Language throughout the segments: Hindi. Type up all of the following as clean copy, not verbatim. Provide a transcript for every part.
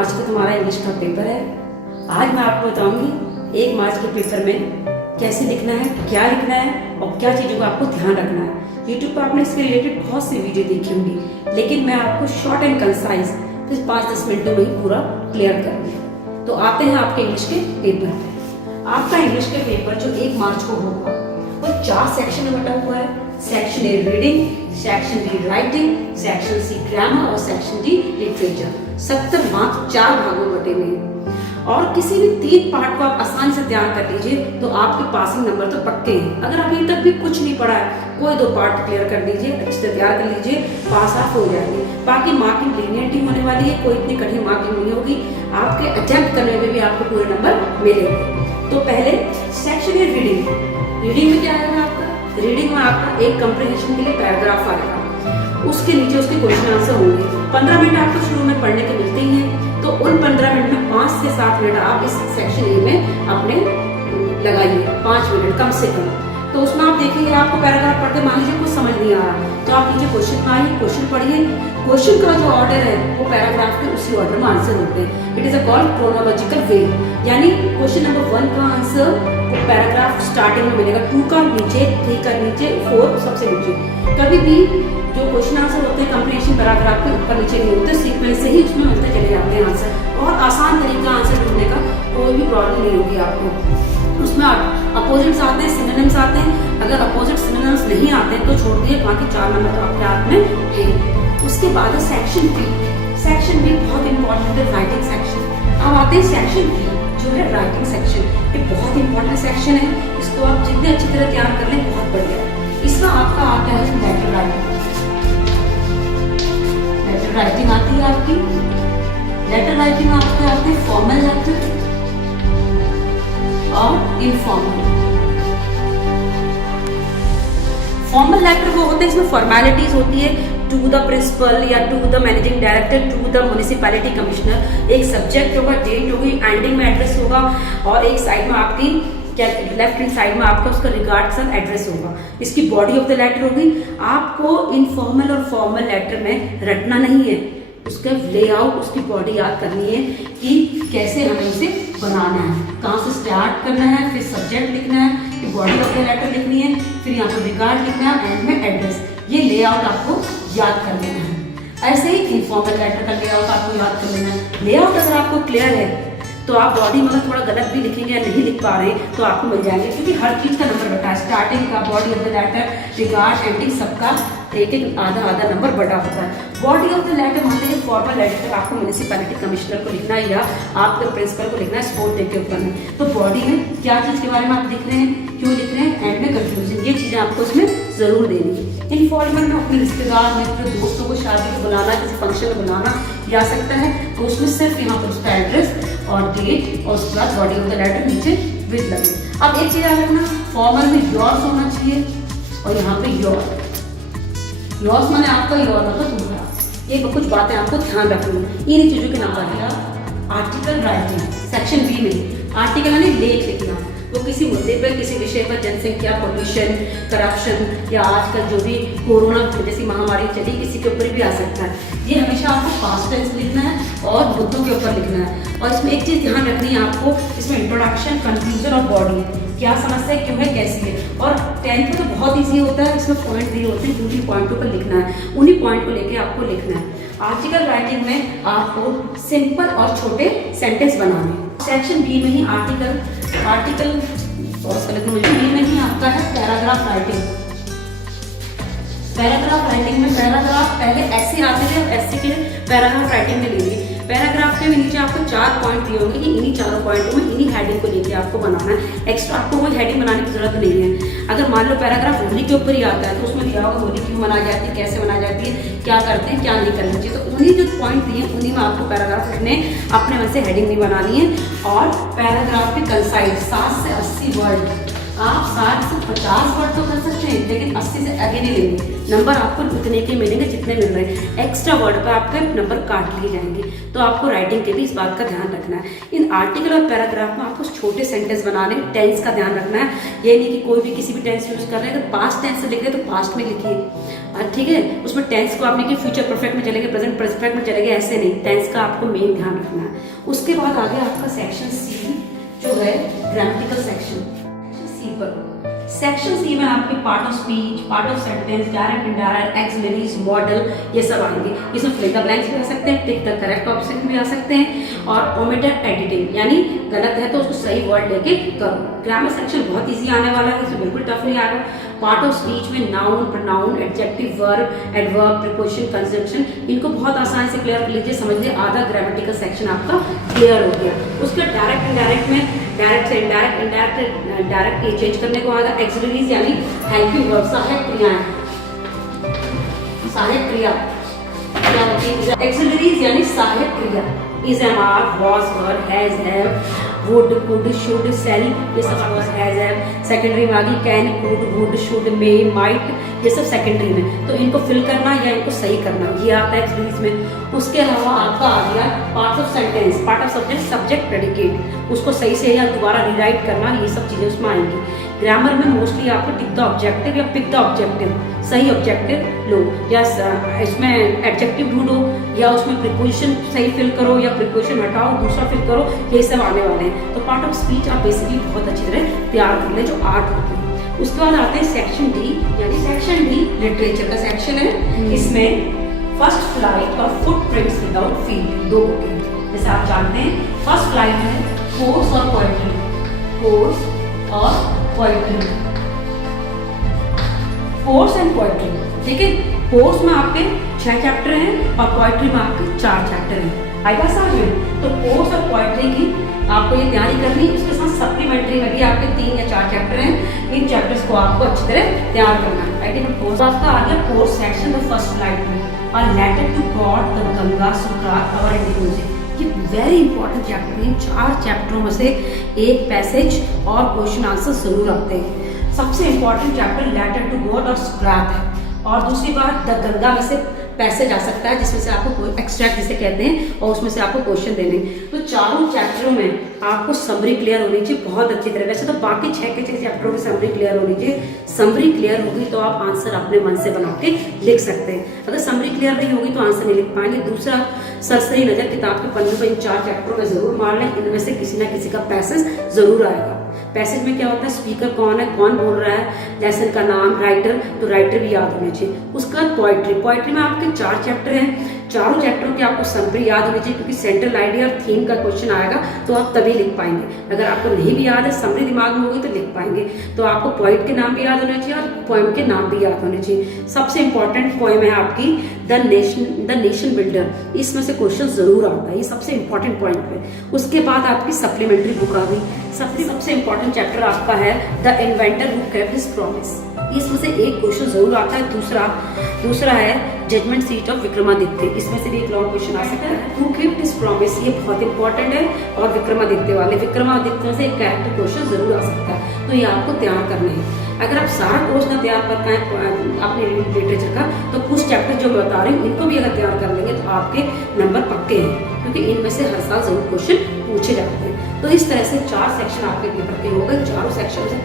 मार्च को तुम्हारा इंग्लिश का पेपर है। आज मैं आपको बताऊंगी 1 मार्च के पेपर में कैसे लिखना है, क्या लिखना है और क्या चीज़ों का आपको ध्यान रखना है। यूट्यूब पर आपने इसके रिलेटेड बहुत सी वीडियो देखी होंगी, लेकिन मैं आपको शॉर्ट एंड कंसाइज सिर्फ 5-10 मिनटों में ही पूरा क्लियर कर दूँ। तो आते हैं आपके इंग्लिश के पेपर पे। आपका इंग्लिश के पेपर जो 1 मार्च को होगा वो 4 सेक्शन में बटा हुआ है। Section A reading, section B writing, section C grammar और सेक्शन डी लिटरेचर। 70 मार्क्स 4 भागों में बटे हुए हैं और किसी भी 3 पार्ट को आप आसानी से तैयार कर लीजिए तो आपके पासिंग नंबर तो पक्के हैं। अगर अभी तक भी कुछ नहीं पढ़ा है, कोई 2 पार्ट क्लियर कर लीजिए, अच्छे से तैयार कर लीजिए, पास आप हो जाएंगे। बाकी मार्किंग लीनियरिटी होने वाली है, कोई इतनी कठिन मार्किंग नहीं होगी। आपके अटेम्प्ट करने में भी आपको पूरे नंबर मिलेंगे। तो पहले सेक्शन है रीडिंग। रीडिंग में क्या आएगा आपका? रीडिंग में आपका एक कंप्रिहेंशन के लिए पैराग्राफ आएगा, उसके नीचे उसके क्वेश्चन आंसर होंगे। 15 मिनट आपको शुरू में पढ़ने के मिलते ही हैं, तो उन 15 मिनट में 5 से 7 मिनट आप इस सेक्शन ए में अपने लगाइए, 5 मिनट कम से कम। तो उसमें आप देखेंगे आपको पैराग्राफ पढ़ के मान लीजिए कुछ समझ नहीं आ रहा, तो आप नीचे क्वेश्चन में आइए, क्वेश्चन पढ़िए। क्वेश्चन का जो ऑर्डर है वो पैराग्राफ के उसी ऑर्डर में आंसर होते हैं। It is a called chronological way, यानी क्वेश्चन नंबर 1 का आंसर वो पैराग्राफ स्टार्टिंग में मिलेगा, 2 का नीचे, 3 का नीचे, 4 सबसे नीचे। कभी भी जो क्वेश्चन आंसर होते हैं कंप्रीहेंशन पैराग्राफ के ऊपर नीचे नहीं होते, सीक्वेंस से ही उसमें होते चले जाते हैं आंसर। और आसान तरीका आंसर ढूंढने का, कोई भी प्रॉब्लम नहीं होगी आपको। उसमें अपोजिट्स आते हैं, सिनोनिम्स आते हैं। अगर अपोजिट सिनोनिम्स नहीं आते हैं तो छोड़ दिए, बाकी 4 नंबर तो आपके हाथ में है। उसके बाद है सेक्शन बी। सेक्शन बी बहुत इंपॉर्टेंट है, राइटिंग सेक्शन। अब आते हैं सेक्शन बी जो है राइटिंग सेक्शन। ये बहुत इंपॉर्टेंट सेक्शन है, इसको आप जितने अच्छी तरह तैयार कर लें बहुत बढ़िया है। इसमें आपका आता है लेटर राइटिंग। लेटर राइटिंग आती है आपकी। लेटर राइटिंग में आपके आते हैं फॉर्मल लेटर और इनफॉर्मल। फॉर्मल लेटर वो होते हैं इसमें फॉर्मेलिटीज होती है, टू द प्रिंसिपल या to the managing director, to the municipality commissioner. एक सब्जेक्ट होगा, डेट होगी, एंडिंग में एड्रेस होगा और एक साइड में आपकी लेफ्ट हैंड साइड में आपका उसका रिगार्ड सन एड्रेस होगा। इसकी बॉडी ऑफ द लेटर होगी। आपको इनफॉर्मल और फॉर्मल लेटर में रटना नहीं है, उसका लेआउट, उसकी बॉडी याद करनी है कि कैसे हमें इसे बनाना है, कहाँ से स्टार्ट करना है, फिर सब्जेक्ट लिखना है, फिर बॉडी ऑफ द लेटर लिखनी है, फिर यहाँ पर रिगार्ड लिखना है, एंड में एड्रेस। ये लेआउट आपको याद कर लेना है। ऐसे ही इनफॉर्मल लेटर का लेआउट आपको याद कर लेना है। लेआउट अगर आपको क्लियर है तो आप बॉडी में अगर थोड़ा गलत भी लिखेंगे या नहीं लिख पा रहे हैं तो आपको मिल जाएंगे, क्योंकि हर चीज का नंबर बटा है। स्टार्टिंग का, body of the letter, regard, ending, सबका एक आधा नंबर बटा होता है। बॉडी ऑफ द लेटर मान लीजिए फॉर्मल लेटर तक आपको म्युनिसिपैलिटी कमिश्नर को लिखना है या आपके प्रिंसिपल को लिखना है स्पोर्ट डे के ऊपर में, तो बॉडी में क्या चीज के बारे में आप लिख रहे हैं, क्यों लिख रहे हैं, एंड में कंक्लूजन, ये चीजें आपको उसमें जरूर देनी है। इनफॉर्मल में अपने रिश्तेदार, मित्र, दोस्तों को शादी को बुलाना, किसी फंक्शन में बुलाना जा सकता है, तो उसमें सिर्फ यहाँ पर उसका एड्रेस और डेट और उसके बाद बॉडी ऑफ द लेटर नीचे विद लगे। अब एक चीज याद रखना, फॉर्मल में योर्स होना चाहिए और यहाँ पे योर। योर्स माने आपका, योर मतलब तुम्हारा। ये कुछ बातें आपको ध्यान रखनी है। इन चीजों के नंबर है। आर्टिकल राइटिंग सेक्शन बी में आर्टिकल यानी लेख लिखना, वो किसी मुद्दे पर, किसी विषय पर, जनसंख्या, पॉल्यूशन, करप्शन या आजकल जो भी कोरोना जैसी महामारी चली, किसी के ऊपर भी आ सकता है। ये हमेशा आपको पास्ट टेंस लिखना है और मुद्दों के ऊपर लिखना है। और इसमें एक चीज ध्यान रखनी है आपको, इसमें इंट्रोडक्शन, कंक्लूजन और बॉडी, क्या समस्या है, क्यों है, कैसी है। और 10th में तो बहुत ईजी होता है, इसमें पॉइंट दिए होते हैं, जिन पॉइंटों पर लिखना है उन्हीं पॉइंट को लेके आपको लिखना है। आर्टिकल राइटिंग में आपको सिंपल और छोटे सेंटेंस बनाने। सेक्शन बी में ही आर्टिकल बी में ही आपका है पैराग्राफ राइटिंग। पैराग्राफ राइटिंग में पैराग्राफ पहले ऐसे आते थे, ऐसे के पैराग्राफ राइटिंग में लेंगे। पैराग्राफ के नीचे आपको 4 पॉइंट दिए होंगे कि इन्हीं 4 पॉइंटों में इन्हीं हेडिंग को लेके आपको बनाना है। एक्स्ट्रा आपको कोई हेडिंग बनाने की जरूरत नहीं है। अगर मान लो पैराग्राफ होली के ऊपर ही आता है तो उसमें दिया होगा होली क्यों मनाई जाती है, कैसे मनाई जाती है, क्या करते हैं, क्या नहीं करना चाहिए। तो उन्हीं जो पॉइंट दिए उन्हीं में आपको पैराग्राफ लिखने, अपने मन से हेडिंग नहीं बनानी है। और पैराग्राफ के कंसाइज 7 से 80 वर्ड, आप 60 से 50 वर्ड तो कर सकते हैं, लेकिन 80 से आगे नहीं लेंगे। नंबर आपको उतने के मिलेंगे जितने मिल रहे हैं। एक्स्ट्रा वर्ड पर आपके नंबर काट लिए जाएंगे। तो आपको राइटिंग के भी इस बात का ध्यान रखना है। इन आर्टिकल और पैराग्राफ में आपको छोटे सेंटेंस बनाने, टेंस का ध्यान रखना है। ये नहीं कि कोई भी किसी भी टेंस यूज कर रहे हैं, अगर पास्ट टेंस से लिख रहे हैं तो पास्ट में लिखिए, ठीक है। उसमें टेंस को आपने कि फ्यूचर परफेक्ट में चलेंगे, प्रेजेंट परफेक्ट में चलेंगे, ऐसे नहीं, टेंस का आपको मेन ध्यान रखना है। उसके बाद आगे आपका सेक्शन सी जो है ग्रामेटिकल सेक्शन, सी पर सेक्शन सी में आपके part of speech, part of sentence, direct indirect, auxiliaries, model, ये सब आएंगे। इसमें फिल द ब्लैंक्स भी आ सकते हैं, टिक द करेक्ट ऑप्शन भी आ सकते हैं, और ओमिटेड एडिटिंग, यानी गलत है तो उसको सही वर्ड लेके करो। ग्रामर सेक्शन बहुत इजी आने वाला है, इसमें बिल्कुल टफ नहीं आएगा। पार्ट ऑफ स्पीच में noun, pronoun, adjective, verb, adverb, preposition, conjunction, इनको बहुत आसानी से क्लियर कर लीजिए, समझ लीजिए आधा ग्रामेटिकल सेक्शन आपका क्लियर हो गया। उसके डायरेक्ट इनडायरेक्ट में डायरेक्ट से इनडायरेक्ट, इनडायरेक्ट से डायरेक्ट ये चेंज करने को आएगा। एक्सिलरीज यानी हेल्पिंग वर्ब, सहायक क्रियाएं, सहायक क्रिया क्या होती है? एक्सिलरीज यानी सहायक क्रिया, is, am, are, was, were, has, have, would, could, should, shall, ये सब वॉज, हैज, हैव। सेकेंडरी में आ गई can, could, would, should, may, might, ये सब सेकेंडरी में, तो इनको फिल करना या इनको सही करना ये आता है एक्सिलरीज में। उसके अलावा आपका आ गया part of sentence, part of subject, subject, predicate, उसको सही से या दोबारा रिराइट करना, ये सब चीजें उसमें आएंगी। ग्रामर में मोस्टली आपको टिक द ऑब्जेक्टिव या पिक द ऑब्जेक्टिव, सही ऑब्जेक्टिव लो, या इसमें एडजेक्टिव ढूंढो, या उसमें प्रीपोजिशन सही फिल करो, या प्रीपोजिशन हटाओ दूसरा फिल करो, ये सब आने वाले हैं। तो पार्ट ऑफ स्पीच आप बेसिकली बहुत अच्छी तरह तैयार कर ले, जो 8 होते हैं। उसके बाद आते हैं सेक्शन डी, यानी सेक्शन डी लिटरेचर का सेक्शन है। इसमें फर्स्ट फ्लाइट और फुटप्रिंट्स विदाउट फीट, दो बुक हैं। जैसे आप जानते हैं फर्स्ट फ्लाइट है कोर्स और पोएट्री, कोर्स और पोएट्री, कोर्स एंड पोएट्री, ठीक है। कोर्स में आपके 6 चैप्टर हैं और पोएट्री में आपके 4 चैप्टर हैं। आएगा समझ में? तो कोर्स और पोएट्री की आपको ये तैयारी करनी है। उसके साथ सप्लीमेंट्री में भी आपके 3 या 4 चैप्टर हैं, इन चैप्टर्स को आपको अच्छी तरह तैयार करना है। आई थिंक कोर्स आपका आ गया course section the first flight में, और letter to God the Ganga सुक्रात और इंडिकोजी, ये वेरी इंपॉर्टेंट चैप्टर है। 4 चैप्टरों में से एक पैसेज और क्वेश्चन आंसर जरूर आते हैं। सबसे important chapter letter to God और सुक्रात है, और दूसरी बात द गंगा में से पैसेज आ सकता है जिसमें से आपको कोई एक्सट्रैक्ट जिसे कहते हैं, और उसमें से आपको क्वेश्चन देने। तो चारों चैप्टरों में आपको समरी क्लियर होनी चाहिए बहुत अच्छी तरह। वैसे तो बाकी 6 के 6 चैप्टरों में समरी क्लियर होनी चाहिए। समरी क्लियर होगी तो आप आंसर अपने मन से बना के लिख सकते हैं। अगर समरी क्लियर नहीं होगी तो आंसर नहीं लिख पाएंगे। दूसरा, सरसरी नजर किताब के पन्नों पर इन 4 चैप्टरों में जरूर मार लें, इनमें से किसी ना किसी का पैसेज जरूर आएगा। पैसेज में क्या होता है, स्पीकर कौन है, कौन बोल रहा है, लेसन का नाम, राइटर, तो राइटर भी याद होने चाहिए। उसका पोएट्री, पोएट्री में आपके 4 चैप्टर हैं, चारों चैप्टरों की आपको समरी याद होनी चाहिए, क्योंकि सेंट्रल आइडिया और थीम का क्वेश्चन आएगा तो आप तभी लिख पाएंगे। अगर आपको नहीं भी याद है, समरी दिमाग में होगी तो लिख पाएंगे। तो आपको पोएट के नाम भी याद होने चाहिए और पोएम के नाम भी याद होने चाहिए। सबसे इंपॉर्टेंट पोएम है आपकी द नेशन बिल्डर, इसमें से क्वेश्चन जरूर आता है, ये सबसे इंपॉर्टेंट पॉइंट है। उसके बाद आपकी सप्लीमेंट्री बुक आ गई। सबसे इंपॉर्टेंट चैप्टर आपका है the inventor who kept his promise, इसमें से एक क्वेश्चन जरूर आता है। दूसरा है जजमेंट सीट ऑफ विक्रमादित्य, इसमें से भी एक लॉन्ग क्वेश्चन आ सकता है। हु केप्ट हिज प्रॉमिस, ये बहुत इंपॉर्टेंट है। और विक्रमादित्य से एक कैरेक्टर क्वेश्चन जरूर आ सकता है, तो ये आपको तैयार करने हैं। अगर आप सारा कोर्स ना तैयार कर पाए अपने लिटरेचर का, तो कुछ चैप्टर जो मैं बता रही हूँ इनको भी अगर तैयार कर लेंगे तो आपके नंबर पक्के हैं, क्योंकि इनमें से हर साल जरूर क्वेश्चन पूछे जाते हैं। तो इस तरह से 4 सेक्शन आपके पेपर के हो गए। चारों सेक्शन से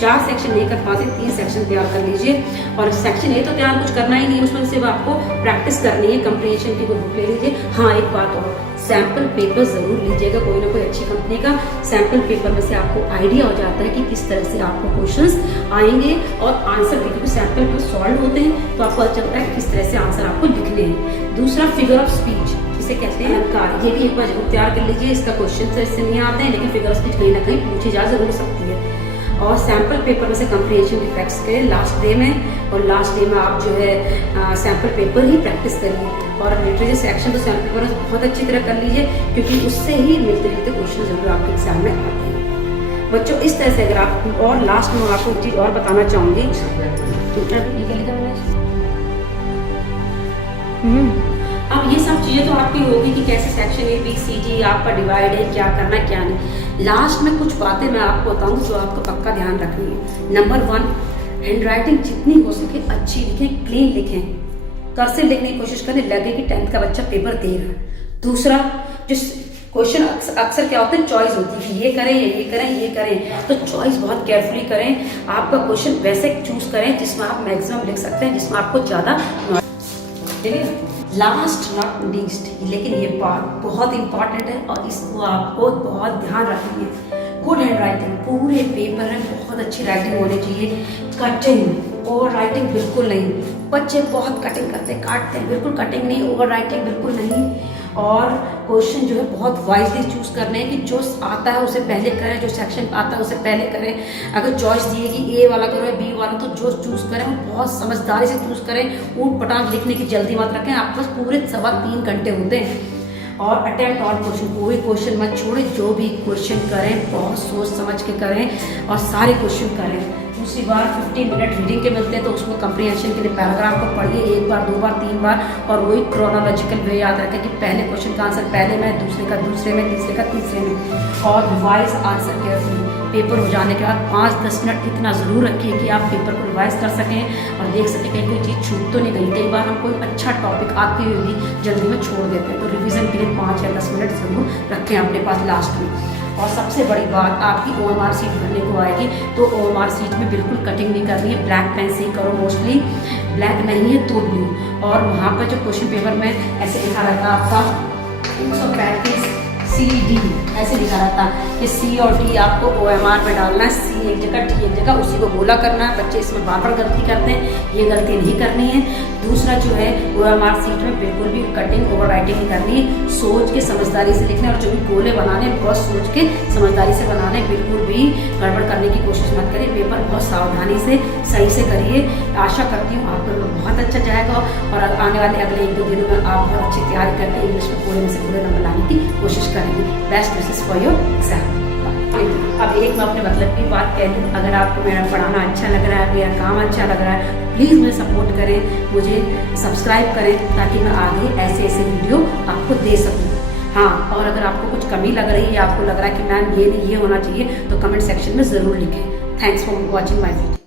4 सेक्शन नहीं कर पाते, 3 सेक्शन तैयार कर लीजिए। और सेक्शन ए तो तैयार कुछ करना ही नहीं, उसमें सिर्फ आपको प्रैक्टिस करनी है। कंप्रीहेंशन की कोई बुक ले लीजिए। हाँ, एक बात और, सैम्पल पेपर जरूर लीजिएगा, कोई ना कोई अच्छी कंपनी का। सैम्पल पेपर में से आपको आइडिया हो जाता है कि किस तरह से आपको क्वेश्चंस आएंगे और आंसर भी, क्योंकि सैम्पल पेपर सॉल्व होते हैं तो आपको अच्छा लगता है किस तरह से आंसर आपको लिखने हैं। दूसरा, फिगर ऑफ स्पीच जिसे कहते हैं अलंकार, ये भी एक बार जरूर तैयार कर लीजिए। इसका क्वेश्चन तो इससे नहीं आते हैं, लेकिन फिगर ऑफ स्पीच कहीं ना कहीं पूछी जा जरूर सकती है। और सैम्पल पेपर में से कंप्रीहेंशन की प्रैक्टिस करें लास्ट डे में, और लास्ट डे में आप जो है सैम्पल पेपर ही प्रैक्टिस करिए। और लिटरेचर सेक्शन तो सैम्पल पेपर बहुत अच्छी तरह कर लीजिए, क्योंकि उससे ही मिलते जुलते क्वेश्चन जरूर आपके एग्जाम में आते हैं बच्चों। इस तरह से अगर आप, और लास्ट में आपको एक चीज और बताना चाहूंगी, अब ये सब चीजें तो आपकी होगी कि कैसे section A B C D आपका डिवाइड है, क्या करना क्या नहीं। लास्ट में कुछ बातें मैं आपको बताऊंगी जो आपको पक्का ध्यान रखनी है। नंबर 1, हैंड राइटिंग जितनी हो सके अच्छी लिखें, क्लीन लिखें, कर्सिव लिखने की कोशिश करें, लगे कि 10th का बच्चा पेपर दे रहा है। दूसरा, जो क्वेश्चन अक्सर क्या होता है, चॉइस होती है कि ये करें या ये करें, ये करें, तो चॉइस बहुत केयरफुली करें। आपका क्वेश्चन वैसे चूज करें जिसमें आप मैक्सिमम लिख सकते हैं, जिसमें आपको ज़्यादा, ठीक है। लास्ट नॉट लीस्ट, लेकिन ये बात बहुत इंपॉर्टेंट है और इसको आपको बहुत ध्यान रखनी है। गुड हैंड राइटिंग, पूरे पेपर में बहुत अच्छी राइटिंग होनी चाहिए। कटिंग, ओवर राइटिंग बिल्कुल नहीं। बच्चे बहुत कटिंग करते हैं, काटते हैं, बिल्कुल कटिंग नहीं, ओवर राइटिंग बिल्कुल नहीं। और क्वेश्चन जो है बहुत वाइजली चूज करने हैं कि जो आता है उसे पहले करें, जो सेक्शन आता है उसे पहले करें। अगर चॉइस दिए कि ए वाला करो या बी वाला, तो जो चूज करें वो बहुत समझदारी से चूज करें। ऊट पटांग लिखने की जल्दी मत रखें, आपके पास पूरे 3.25 घंटे होते हैं। और अटेम्प्ट ऑल क्वेश्चन, कोई क्वेश्चन मत छोड़ें, जो भी क्वेश्चन करें बहुत सोच समझ के करें और सारे क्वेश्चन करें। दूसरी बार 15 मिनट रीडिंग के मिलते हैं, तो उसमें कंप्रीहेंशन के लिए पैराग्राफ को पढ़िए 1 बार 2 बार 3 बार, और वही क्रोनोलॉजिकल वे याद रखें कि पहले क्वेश्चन का आंसर पहले में, दूसरे का दूसरे में, तीसरे का तीसरे में। और रिवाइज आंसर केयरफुली। पेपर हो जाने के बाद 5-10 मिनट इतना ज़रूर रखिए कि आप पेपर को रिवाइज कर सकें और देख सकें कहीं कोई चीज़ छूट तो नहीं गई। कई बार हम कोई अच्छा टॉपिक आती हुई भी जल्दी में छोड़ देते हैं, तो रिवीजन के लिए 5 या 10 मिनट ज़रूर रखें अपने पास लास्ट में। और सबसे बड़ी बात, आपकी OMR सीट भरने को आएगी तो OMR सीट में बिल्कुल कटिंग नहीं करनी है, ब्लैक पेन से ही करो, मोस्टली ब्लैक नहीं है तो ब्लू। और वहाँ पर जो क्वेश्चन पेपर में ऐसे लिखा रहता है आपका 135 CD, ऐसे लिखा रहता है कि C और D आपको OMR में डालना है, C एक जगह D एक जगह, उसी को गोला करना है। बच्चे इसमें बार बार गलती करते हैं, ये गलती नहीं करनी है। दूसरा जो है OMR सीट में बिल्कुल भी कटिंग ओवर राइटिंग नहीं करनी है, सोच के समझदारी से लिखना है। और जो भी गोले बनाने बहुत सोच के समझदारी से बनाने, बिल्कुल भी गड़बड़ करने की कोशिश मत करिए। पेपर बहुत सावधानी से सही से करिए। आशा करती हूँ आपका बहुत अच्छा जाएगा और आने वाले अगले 1-2 दिनों में आप बहुत अच्छी तैयारी करके इंग्लिश में पूरे में से पूरे नंबर लाने की कोशिश करेंगे। Best wishes for your exam. अब एक मैं अपने मतलब की बात कह दूँ, अगर आपको मेरा पढ़ाना अच्छा लग रहा है, मेरा काम अच्छा लग रहा है, प्लीज़ मुझे सपोर्ट करें, मुझे सब्सक्राइब करें, ताकि मैं आगे ऐसे ऐसे वीडियो आपको दे सकूँ। हाँ, और अगर आपको कुछ कमी लग रही है, आपको लग रहा है कि मैम ये नहीं ये होना चाहिए, तो कमेंट सेक्शन में ज़रूर लिखें। Thanks for watching my video.